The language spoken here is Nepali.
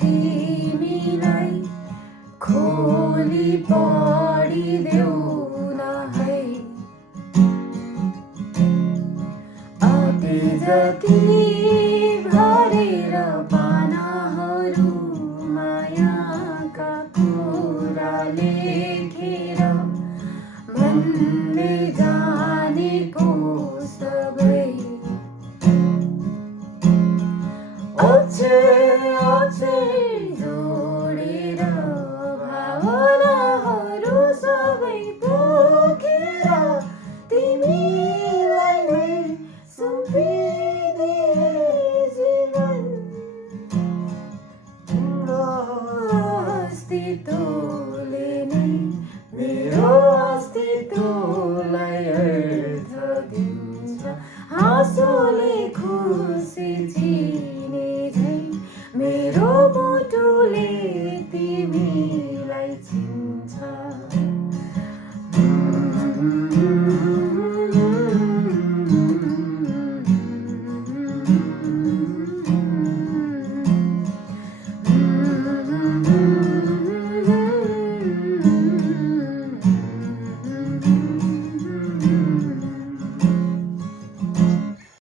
तिमीलाई खोली पढिदेऊ न है अति जति भरेर पानाहरू मायाका कुरा लेखेर मनले जानेको सबै अक्षर जोडेर भावनाहरू सबै पोखेर तिमीलाई नै सुम्पिदिए जीवन तिम्रो अस्तित्वले नै मेरो अस्तित्वलाई अर्थ दिन्छ हाँसोले खुसी चिने झै मेरो मुटुले